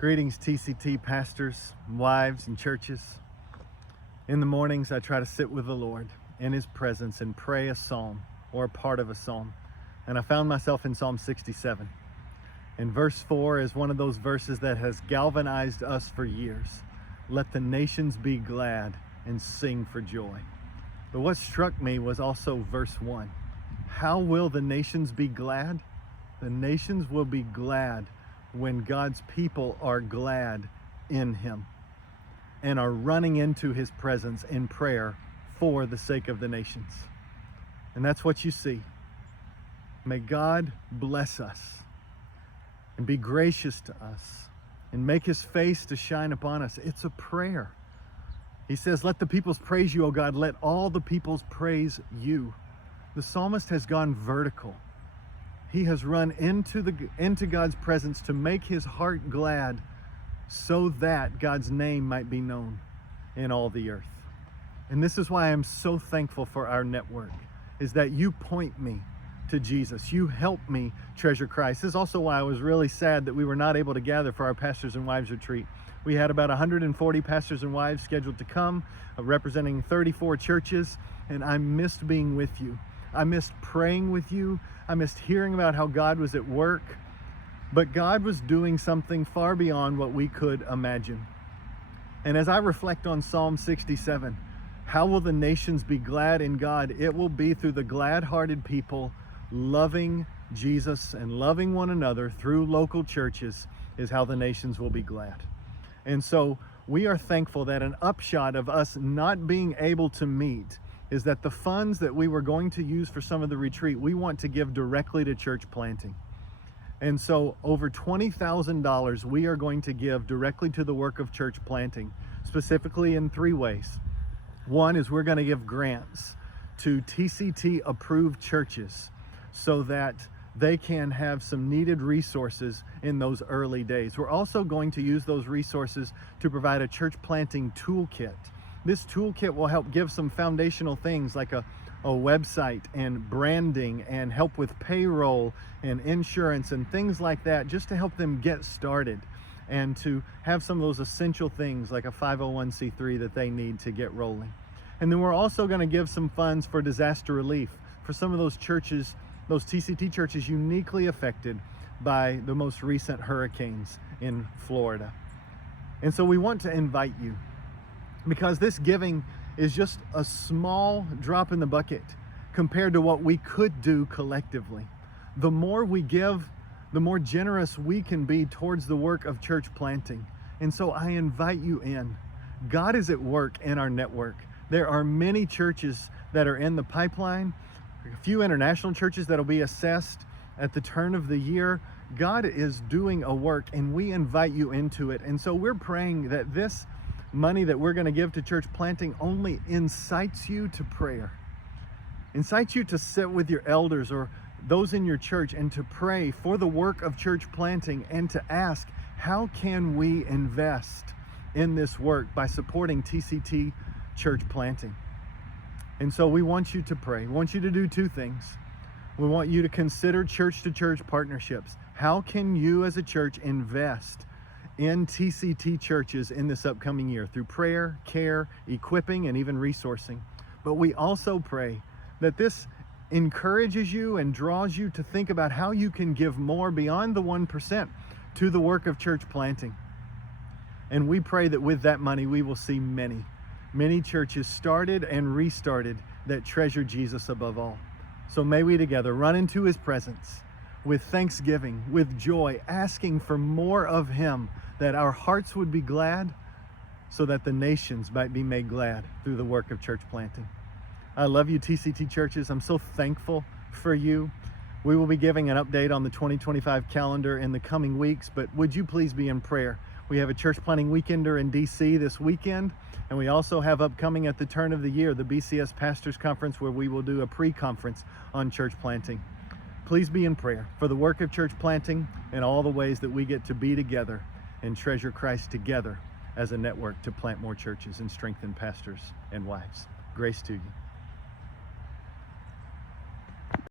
Greetings, TCT pastors, wives, and churches. In the mornings, I try to sit with the Lord in His presence and pray a psalm or a part of a psalm. And I found myself in Psalm 67. And verse 4 is one of those verses that has galvanized us for years. Let the nations be glad and sing for joy. But what struck me was also verse 1. How will the nations be glad? The nations will be glad when God's people are glad in Him and are running into His presence in prayer for the sake of the nations. And that's what you see. May God bless us and be gracious to us and make His face to shine upon us. It's a prayer. He says, let the peoples praise you, O God. Let all the peoples praise you. The psalmist has gone vertical. He has run into God's presence to make his heart glad so that God's name might be known in all the earth. And this is why I'm so thankful for our network, is that you point me to Jesus. You help me treasure Christ. This is also why I was really sad that we were not able to gather for our Pastors and Wives retreat. We had about 140 pastors and wives scheduled to come, representing 34 churches, and I missed being with you. I missed praying with you. I missed hearing about how God was at work. But God was doing something far beyond what we could imagine. And as I reflect on Psalm 67, how will the nations be glad in God? It will be through the glad-hearted people loving Jesus and loving one another through local churches is how the nations will be glad. And so we are thankful that an upshot of us not being able to meet is that the funds that we were going to use for some of the retreat, we want to give directly to church planting. And so over $20,000 we are going to give directly to the work of church planting, specifically in 3 ways. One is we're going to give grants to TCT approved churches so that they can have some needed resources in those early days. We're also going to use those resources to provide a church planting toolkit. This toolkit will help give some foundational things like a website and branding and help with payroll and insurance and things like that, just to help them get started and to have some of those essential things like a 501c3 that they need to get rolling. And then we're also going to give some funds for disaster relief for some of those churches, those TCT churches uniquely affected by the most recent hurricanes in Florida. And so we want to invite you, because this giving is just a small drop in the bucket compared to what we could do collectively. The more we give, the more generous we can be towards the work of church planting. And so I invite you in. God is at work in our network. There are many churches that are in the pipeline, a few international churches that will be assessed at the turn of the year. God is doing a work and we invite you into it. And so we're praying that this money that we're going to give to church planting only incites you to prayer, incites you to sit with your elders or those in your church and to pray for the work of church planting and to ask, how can we invest in this work by supporting TCT church planting? And so we want you to pray. We want you to do 2 things. We want you to consider church-to-church partnerships. How can you as a church invest in TCT churches in this upcoming year through prayer, care, equipping, and even resourcing? But we also pray that this encourages you and draws you to think about how you can give more beyond the 1% to the work of church planting. And we pray that with that money we will see many churches started and restarted that treasure Jesus above all. So may we together run into His presence with thanksgiving, with joy, asking for more of Him, that our hearts would be glad so that the nations might be made glad through the work of church planting. I love you, TCT churches. I'm so thankful for you. We will be giving an update on the 2025 calendar in the coming weeks, but would you please be in prayer? We have a church planting weekender in DC this weekend, and we also have upcoming at the turn of the year the BCS Pastors Conference, where we will do a pre-conference on church planting. Please be in prayer for the work of church planting and all the ways that we get to be together and treasure Christ together as a network to plant more churches and strengthen pastors and wives. Grace to you.